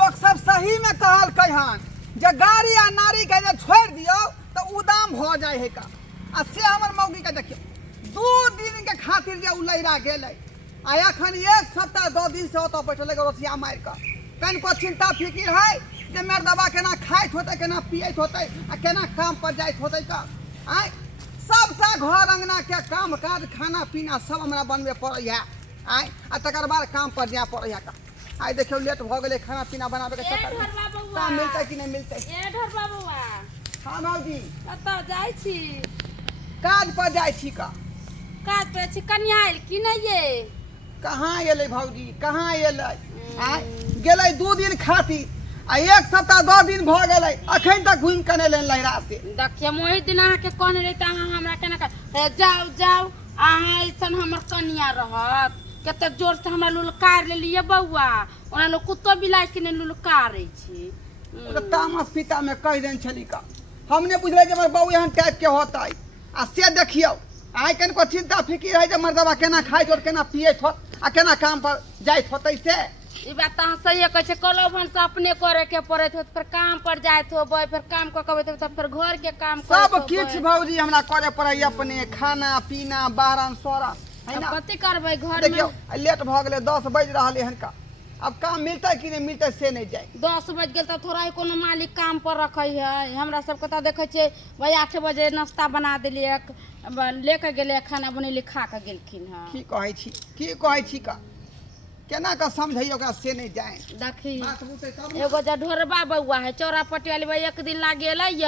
लोग सब सही में कहल कहन जे गाड़ी आ नारी के जे छोड़ दियो तो उदाम हो जाए है का आ से हमर मौगी के देखियो 2 दिन के खातिर जे उ लैरा गेलै आ एखन 1 सप्ताह 2 दिन से ओतो बैठल रोसिया मार के कन को चिंता फिकिर है जे मर्दबा केना खाइत होतै केना पियत होतै आ केना काम पर जाइत होतै का आय सबटा घर अंगना के काम काज खाना पीना सब हमरा बनबे पड़ै है आय आ तकर बाद काम पर जाय पड़ै है का आई देखियो लेट भ गेलै खाना पीना बनाबे के चक्कर में काम मिलतै कि नहीं मिलतै ए ढरबा बउआ हां भौजी कतौ जाय छी काज पर जाय छी का काज पे छी कन्या आइल कि नहीं ये कहाँ एलै भौजी कहाँ एलै आय गेलै 2 दिन खातिर आ 1 सप्ताह 2 दिन भ गेलै अखन तक घुम के नहीं लहरा से देखिए मोहि दिन अहाँ के कहने रही त अहाँ हमरा केना जाओ जाओ अहाँ ऐसन हमर कन्या रहत कते जोर से हमरा लुलकार ले लिए बउआ ओना लोग कुत्तो बिलाई के ने लुलकारै छी तामस पिता में कह देन छली का हमने बुझले जे हमर बहू एहन टाइप के होतै आ से देखियो आइ कन को चिंता फिकिर है जे मर्दबा केना खाइत और केना पियत होत आ केना काम पर जाइत होतै से ई बात अहाँ सही कहै छै कलो भन से अपने करे के पड़त हो फिर काम पर जाइत हो फिर काम क के तब फिर घर के काम सब किछ भौजी हमरा करे पड़ै अपने खाना पीना बाहरन सोरा है ना कथि करबै घर देखियो लेट भ गेलै 10 बज रहलै हन का अब काम मिलतै कि नहीं मिलतै से नहीं जाए 10 बज गेल त थोड़ा ही कोनो मालिक काम पर रखै है हमरा सब कता देखै छै भाई 8 बजे नाश्ता बना देलिए लेके गेले खाना बनेली खा के गेलखिन ह की कहै छी का केना का समझैयो ओकरा से नहीं जाए देखी बात बुझतै तब एगो जे ढोरबा बउआ है चौरा पट्टी वाली भाई 1 दिन लागे एलै य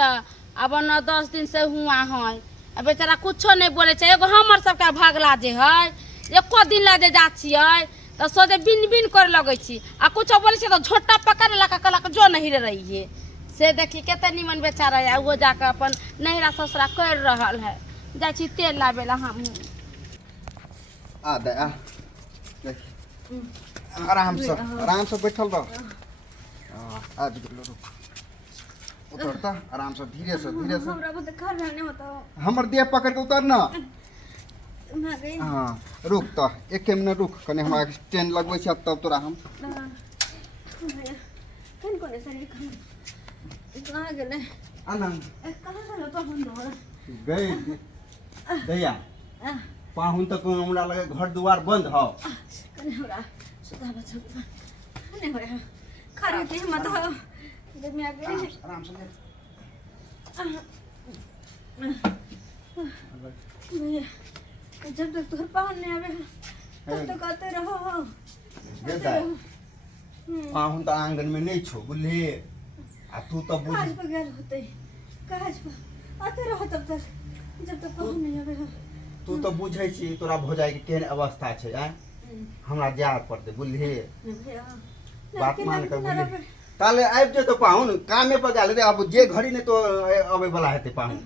अब न 10 दिन से हुआ है अब बेचारा कुछो नहीं बोले छै एगो हमर सबका भागला जे है एको दिन ला जे जा छियै तो सोचे बिन बिन कर लगे छी आ कुछो बोले छै तो झोटा पकड़ ला के कहलक जो नहीं रहिए से देखी केते निमन बेचारा है वो जाके अपन नहिरा ससुरा कर रहल है जा छी तेल लाबे ला हम आ दे आ देख आराम से बैठल रह आज रुक उतरता आराम से धीरे से हमरा को देखा रहने होता हमर देह पकड़ के उतर ना मैं गई हाँ रुक तो 1 मिनट रुक कने हमरा स्टैंड लगबै छै तब तोरा हम कौन कौन सरी कहाँ गेले आनंद कहाँ गेलो तो हम दोर गई दैया पाहुन तक हमरा लगे घर दुआर बंद हो कने हमरा सुधा बच्चा कने होया खाली थे मत हो जब मैं आ गई आराम से भैया जब तक तोहर पाहुन नहीं आवे तब तक आते रहो पाहुन तो आंगन में नहीं छो बुझले आ तू तो बुझ काज पर गेल होते काज पर आते रहो तब तक जब तक पाहुन नहीं आवे तू तो बुझै छी तोरा भौजाई के केहन अवस्था छै आ हमरा जाय पड़ते बुझले बात मान के बुझले ताले आबि जे तो पाहुन कामे पर गेल रे अब जे घड़ी ने तो अबे वाला हेते पाहुन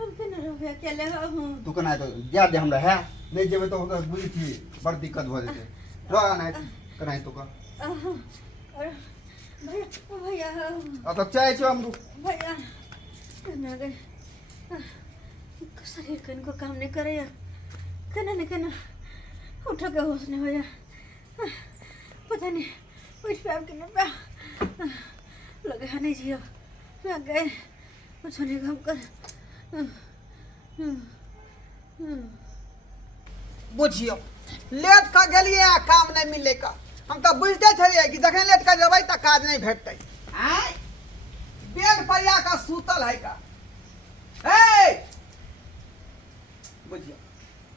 हम केना रहबे अकेले हो तू कना तो जा दे हमरा है नहीं जेबे तो बुझी थी बड़ दिक्कत भ जेते रह ना कना तो का भैया भैया अब तो चाय छो हम भैया कना गए शरीर कन को काम नहीं करे यार कना नहीं कना उठ के होश नहीं होया पता नहीं उठ पे आपके ना लगे नहीं जियो मैं गए कुछ नहीं काम कर बुझियो लेट का गेलिए काम नहीं मिले का हम तो बुझते छलिए कि जखन लेट का जबै त काज नहीं भेटतै आय बेड पर या का सूतल है का ए बुझियो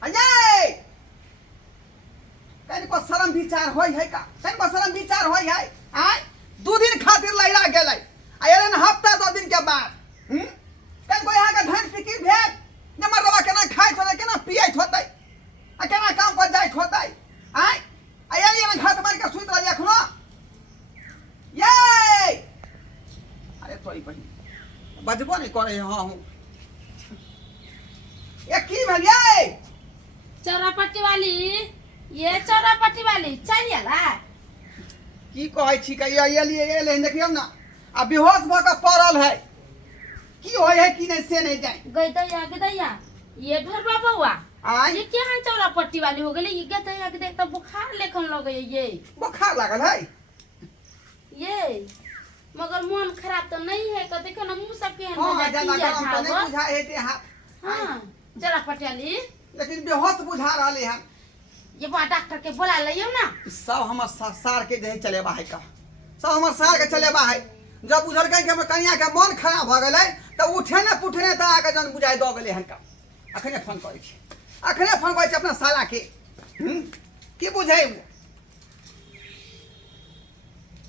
अजय कनि को शर्म विचार होय है का कनि को शर्म विचार होय है आय 2 दिन खातिर लैला गेलै आ एलन हफ्ता 2 दिन के बाद कनि को यहाँ का धन फिकिर भेट जे मर्दबा केना खाइत होतै केना पियत होतै आ केना काम पर जाइत होतै आय आइए ना घाट मार के सुइत रह एखनो ये अरे तोरी बहिन बजबो नहीं करे हां हूं ये की भेल ये चौरापट्टी वाली ये चौरापट्टी वाली चाहिए ला की कहै छी कहिया एले देखियौ ना आ बेहोश भ के पड़ल है की होय है कि नहीं से नहीं जाए गदैया ये ढोरबा बउआ आय ये केहन चौरापट्टी वाली हो गेलै ये गदैया के देख त बुखार लेखन लगे ये बुखार लागल है ये मगर मन खराब तो नहीं है का देखो ना मुंह सब के हां ज्यादा गरम तो नहीं बुझा हेते हां हां जरा पटेली लेकिन बेहोश बुझा रहले हैं ये बा डॉक्टर के बुला लियो ना सब हमर सार के जे चलेबा है का सब हमर सार के चलेबा है जब बुझल के हमर कन्या के मन खराब भ गेलै त उठे न पुठने त आके जन बुझाई द गेलै हन का अखने फोन करै छी अपना साला के की बुझाई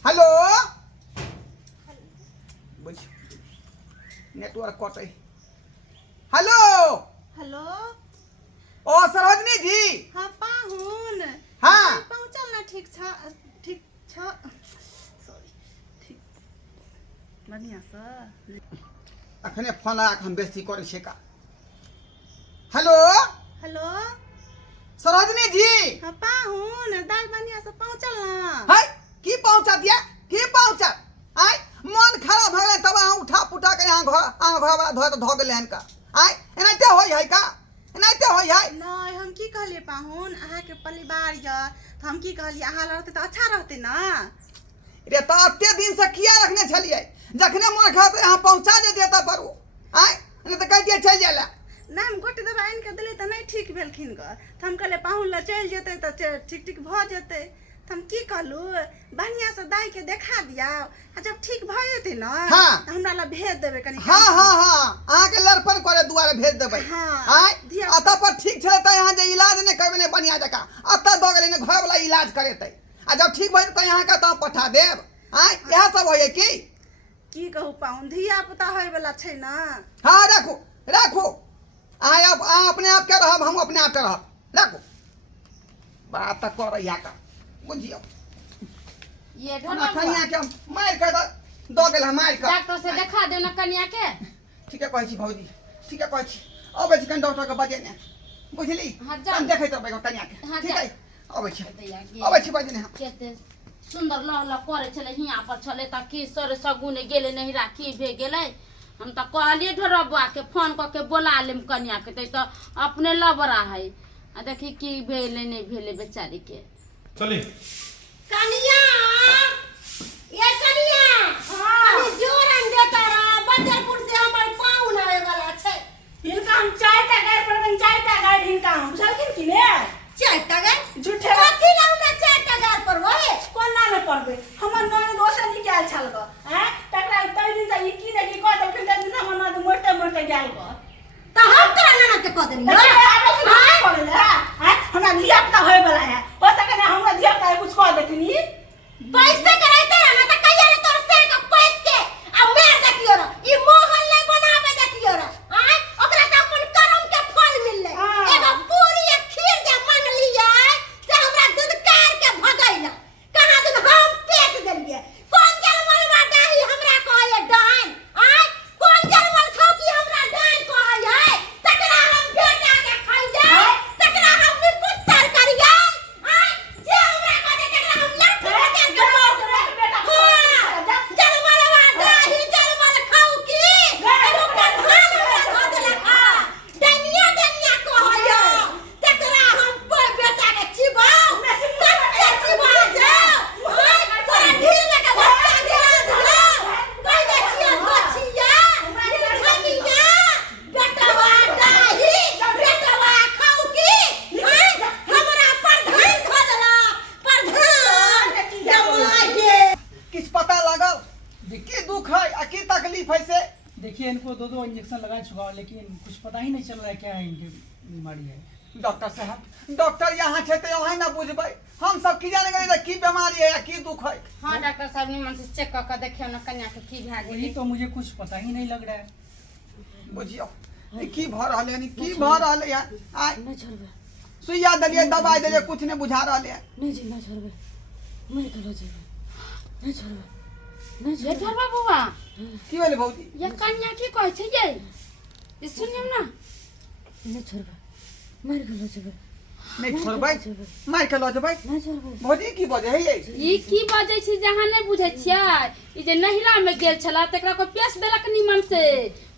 हेलो बुझ नेटवर्क कटै हेलो हेलो ओ सरोजनी जी हाँ पाहुन हाँ पहुँचल ना ठीक छ सॉरी ठीक बढ़िया से अखने फोन लगा हम बेइज्जती करै छी का हेलो हेलो सरोजनी जी हाँ पाहुन दाल बढ़िया से पहुँचल ना है की पहुंचा दिया की पहुंचा आय मन खराब भ गेलै तब अहाँ उठा पुठा के यहाँ घर वाला धो गेलै हन का आय एनाते होई है का एनाते होई है नहीं हम की कहलिए पाहुन अहाँ के परिवार य तो हम की कहलिए अहाँ रहते तो अच्छा रहते ना रे तो अत्ते दिन से किया रखने छलिए जखने मन खराब यहाँ पहुंचा दे देता परो आय नहीं तो कहतिए चल जाला ना हम गोटे दवा आनि के दिले तो नहीं ठीक भेलखिन ग तो हम कहले पाहुन ला चल जेते तो ठीक भ जेते तो हम की कहलू बढ़िया से दाई के देखा दिया आ जब ठीक भ जेते ना हाँ। तो हमरा ला भेज देबे कनी हाँ अहाँ के लड़पन करे दुआरे भेज देबै हाँ। आय धिया- अता पर ठीक छले त यहाँ जे इलाज नहीं करबे ने बढ़िया जका अता द गेलै ने घर वाला इलाज करेतै आ जब ठीक भइल त यहाँ का त पठा देब आय यह सब होय की कहू पाहुन धिया पुता होय वाला छै ना हाँ राखो अहाँ अपने आप के रहब हम अपने आप के रहब राखो बात तक कर या का बुझियो ये हमरा ढोला कन्या के मार के द गेल मार के डॉक्टर से दिखा दे ना कन्या के ठीक है कहै छी भौजी ठीक है कहै छी अबै छी कन डॉक्टर के बजे ने बुझली हाँ, जा। हम देखै त कन्या के हाँ, ठीक जा। है अबै छी दैया गे। अबै छी बजे ने हम केते सुंदर लह करे छले हिया पर छले त की सर सगुने गेले नहीं राखी भे गेले हम त कहलिए ढोरबुआ के फोन क के बोला लेम कन्या के त अपने लबरा है आ देखी की भेले नहीं भेले बेचारी के चली कनिया ये कनिया हां जोरन देता रहा बदरपुर से हमर पाहुन आवे वाला छै इनका हम चारटा गाय पर चारटा गाय इनका हम चलखिन कि ने चारटा गाय झूठे कथि ला हमरा चारटा गाय पर होए कोना ने पड़बे हमर नन दोसर निकाल छल ग हैं तकरा तै दिन से ई की ने की कह देलखिन तै दिन से हमर नन मोटे गेल ग त हम तोरा नाना के कह देनी हमरा धिया पुता होय वाला है हो सके ना हमरा धिया पुता कुछ कह देथिन पैसे कराइते ना त कहिया रे तोर से के पैस के आ मार देतियो रे ई मोहन ले बनावे देतियो रे हैं ओकरा त अपन कर्म के फल मिलले हाँ। एगो पूरी या खीर जे मांगलिए से हमरा दुदकार के भगैला कहाँ दिन हम पेट देलिए कौन जलमलवा डाही हमरा कहए डाइन हैं कौन जलमल खौकी हमरा डाइन कहए तकरा हम बेटा के खाइ जाए तकरा हम पुत्र करिए हैं जे हमरा कहते तकरा हम लड़के के मार देबै हाँ जलमलवा डाही जलमल खौकी एगो प्रधान हमरा कह देलक डनिया कहए तकरा हम कोई बेटा के चिबाऊ कच्चे चिबा जाओ हैं तोरा ढील में के बच्चा गिरा दे कह दे छिया धोछिया निठनिया बेटवा डाही बेटवा खौकी हैं हमरा प्रधान कह देला प्रधान जमागे किछ पता लागल की दुख है आ की तकलीफ है से देखिए इनको दो इंजेक्शन लगा चुका हूं लेकिन कुछ पता ही नहीं चल रहा है क्या है इनकी बीमारी है डॉक्टर साहब डॉक्टर यहाँ छे तो यहाँ ना बुझबै हम सब की जाने गए की बीमारी है या की दुख है हां डॉक्टर साहब निमन से चेक क के देखियो ना कन्या के की भा वही गेली तो मुझे कुछ पता ही नहीं लग रहा है बुझियो ई की भ रहले यानी की भ रहले यार आय न छोड़बे सुइया दलिए दवाई दलिए कुछ नहीं बुझा रहले है नहीं जी न छोड़बे मर के लो जेबे न छोड़बे न छोड़बे ढोरबा बुआ की भेले भौजी ये कन्या की कहै छै ये सुनियौ ना न छोड़बे मर के लो जेबे नहीं छोड़बै मार के लो जेबै न छोड़बे भौजी की बजे है ये ई की बाजै छी जहाँ नहीं बुझै छियै ई जे नहिरा में गेल छला तकरा को पेश देलक निमन से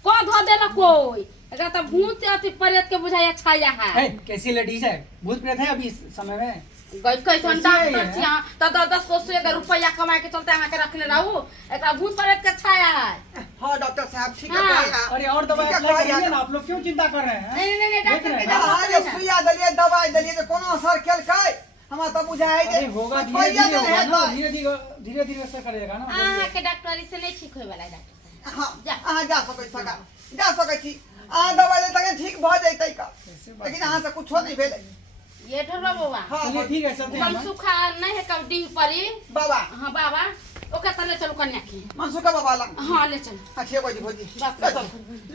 क ध देलक कोई एकरा त भूत अति प्रेत के बुझाया छाया है कैसी लेडीज है भूत प्रेत है अभी इस समय में गई कैसन कैसे है डॉक्टर ये? छी हां त 10 को 100 रुपया कमाए के चलते अहाँ के रखले रहू एकरा भूत प्रेत के छाया है हाँ डॉक्टर साहब ठीक है हाँ। भैया। अरे और दवाई ठीक है, अप्लाई भैया। करिए ना, आप लोग क्यों चिंता कर रहे हैं? नहीं देख डॉक्टर रहे के हैं। हाँ ये सुइया दलिए दवाई दलिए तो कोनो असर केलकै हमरा तो बुझाई अरे होगा धीरे धीरे होगा ना, धीरे धीरे असर करेगा ना। अहाँ के डॉक्टरी से नहीं ठीक होय वाला है डॉक्टर साहब। हाँ जा। अहाँ जा सकै सका जा सकै छी अहाँ दवाई ले तक ठीक भ जैतै का कैसे बात लेकिन अहाँ से कुछो नहीं भेलै। ये ढोलवा बाबा हाँ चलिए ठीक है, चलते हैं हम हम। सुखा नहीं है कब डी परी बाबा हां बाबा ओके तले चलो कन्या की मनसुका बाबा लग हां ले चल अच्छे बजी भोजी बाप ले रे। चलो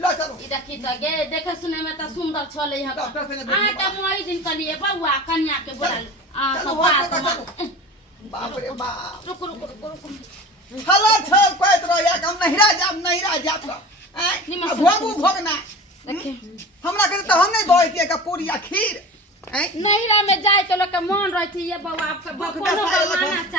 ले चलो ई देखी त गे देखे सुने में त सुंदर छले यहाँ डॉक्टर से ने आ भेजू। त मोई दिन कलिए बउआ कन्या के बोलल आ चलो, सब हो, बात चलो, हम बाप रे बाप रुक रुक रुक रुक छला छल कहत रह या हम नहिरा जाब तो निमन हैं से भोगू भोगना देखे हमरा के तो हम नहीं दोइती का पूरी या खीर हैं नहिरा में जाए के लोग के मन रहती है बउआ दुख कोनो दशा बहाना चाहिए